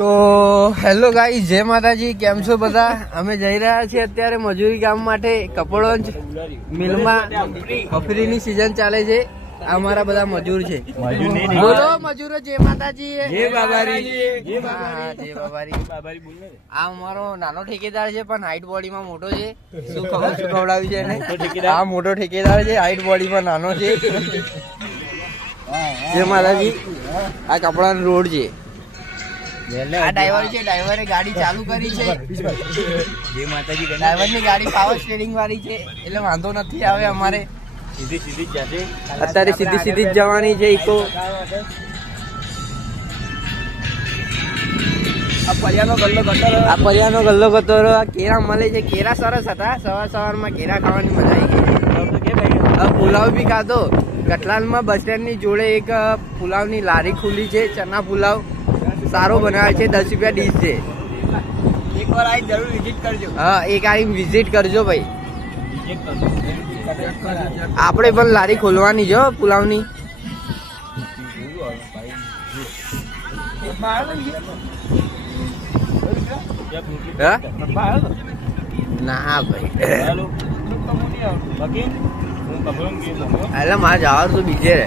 તો hello guys, જય માતાજી. કેમ છો બધા? અમે જઈ રહ્યા છીએ અત્યારે મજૂરી કામ માટે કપડોંજ મિલમાં. કફરીની સિઝન ચાલે છે. અમારા બધા મજૂર છે. બોલો મજૂરો, જય માતાજી. જય બાબારી. જય બાબારી. આ અમારો નાનો ઠેકેદાર છે, પણ હાઈટ બોડીમાં મોટો છે. શું ખવડાવ્યું છે એને? આ મોટો ઠેકેદાર છે, હાઈટ બોડીમાં નાનો છે. જય માતાજી. આ કપડાનો રોડ છે. આ ડ્રાઈવર છે, ડ્રાઈવરે ગાડી ચાલુ કરી છે. ડ્રાઈવરની ગાડી પાવર સ્ટીયરિંગ વાળી છે, એટલે વાંધો નથી આવે અમારે. અત્યારે સીધી જ જવાની છે. ઇકો આ પરિયાનો ગલ્લો ગતરો. આ કેરા મળે છે. કેરા સરસ હતા. સવારમાં કેરા ખાવાની મજા આવી ગઈ. પુલાવ બી ખાધો. કટલાલમાં બસ સ્ટેન્ડ ની જોડે એક પુલાવની લારી ખુલી છે. ચના પુલાવ સારો બનાવે છે. 10 રૂપિયા ડીશ છે. એકવાર આઈ જરૂર વિઝિટ કરજો. હા, એક આઈ વિઝિટ કરજો ભાઈ. આપણે પણ લારી ખોલવાની છે પુલાવની. ના ભાઈ, એટલે મારે જવાનું તો બીજે રે.